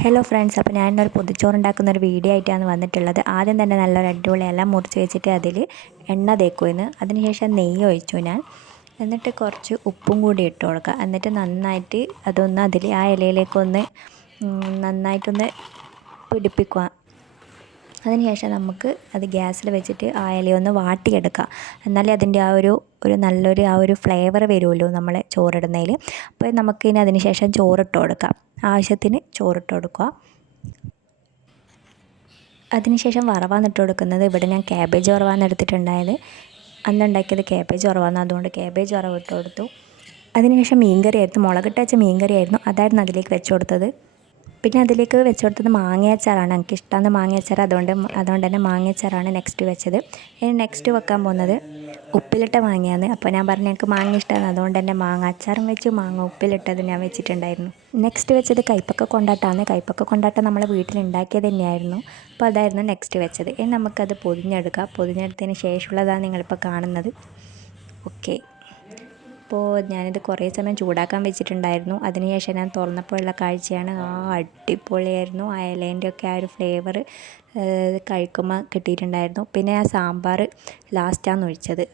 Hello friends, അപ്പോൾ ഞാനിന്നൊരു പൊതിച്ചോറുണ്ടാക്കുന്ന ഒരു video ആയിട്ടാണ് വന്നിട്ടുള്ളത്. ആദ്യം തന്നെ നല്ലൊരു അടിപൊളി എല്ലാം മുറിച്ച് വെച്ചിട്ട് അതിൽ എണ്ണ തേക്കുമെന്ന്, അതിനുശേഷം നെയ്യ് ഒഴിച്ചു ഞാൻ. എന്നിട്ട് കുറച്ച് ഉപ്പും കൂടി ഇട്ട് കൊടുക്കുക. എന്നിട്ട് നന്നായിട്ട് അതൊന്ന് അതിൽ ആ ഇലയിലേക്കൊന്ന് നന്നായിട്ടൊന്ന് പിടിപ്പിക്കുക. അതിനുശേഷം നമുക്ക് അത് ഗ്യാസിൽ വെച്ചിട്ട് ആ ഇലയൊന്ന് വാട്ടിയെടുക്കുക. എന്നാലേ അതിൻ്റെ ആ ഒരു ഫ്ലേവർ വരുമല്ലോ നമ്മൾ ചോറിടുന്നതിൽ. അപ്പോൾ നമുക്കിനി അതിന് ശേഷം ചോറിട്ട് കൊടുക്കാം. ആവശ്യത്തിന് ചോറിട്ട് കൊടുക്കുക. അതിനുശേഷം വറവാണ് ഇട്ട് കൊടുക്കുന്നത്. ഇവിടെ ഞാൻ ക്യാബേജ് വറവാണ് എടുത്തിട്ടുണ്ടായത്. അന്നുണ്ടാക്കിയത് ക്യാബേജ് വറവാണ്, അതുകൊണ്ട് ക്യാബേജ് വറവ് ഇട്ട് കൊടുത്തു. അതിനുശേഷം മീൻകറിയായിരുന്നു, മുളകിട്ട് വെച്ച മീൻകറിയായിരുന്നു, അതായിരുന്നു അതിലേക്ക് വെച്ച് കൊടുത്തത്. പിന്നെ അതിലേക്ക് വെച്ച് കൊടുത്തത് മാങ്ങയച്ചാറാണ്. എനിക്ക് ഇഷ്ടമാണ് മാങ്ങയച്ചാർ, അതുകൊണ്ട് തന്നെ മാങ്ങയച്ചാറാണ് നെക്സ്റ്റ് വെച്ചത്. ഇനി നെക്സ്റ്റ് വെക്കാൻ പോകുന്നത് ഉപ്പിലിട്ട മാങ്ങയാണ്. അപ്പോൾ ഞാൻ പറഞ്ഞു എനിക്ക് മാങ്ങ ഇഷ്ടമാണ്, അതുകൊണ്ട് തന്നെ മാങ്ങ അച്ചാറും വെച്ച് മാങ്ങ ഉപ്പിലിട്ടത് ഞാൻ വെച്ചിട്ടുണ്ടായിരുന്നു. നെക്സ്റ്റ് വെച്ചത് കൈപ്പക്ക കൊണ്ടാട്ടമാണ്. കൈപ്പക്ക കൊണ്ടാട്ടം നമ്മൾ വീട്ടിലുണ്ടാക്കിയത് തന്നെയായിരുന്നു. അപ്പോൾ അതായിരുന്നു നെക്സ്റ്റ് വെച്ചത്. ഇനി നമുക്കത് പൊതിഞ്ഞെടുക്കാം. പൊതിഞ്ഞെടുത്തതിന് ശേഷമുള്ളതാണ് നിങ്ങളിപ്പോൾ കാണുന്നത്. ഓക്കെ, അപ്പോൾ ഞാനിത് കുറേ സമയം ചൂടാക്കാൻ വെച്ചിട്ടുണ്ടായിരുന്നു. അതിനുശേഷം ഞാൻ തുറന്നപ്പോഴുള്ള കാഴ്ചയാണ്. അടിപൊളിയായിരുന്നു. ആ ഇലേൻ്റെ ഒക്കെ ആ ഒരു ഫ്ലേവർ കഴിക്കുമ്പോൾ കിട്ടിയിട്ടുണ്ടായിരുന്നു. പിന്നെ ആ സാമ്പാർ ലാസ്റ്റാണ് ഒഴിച്ചത്.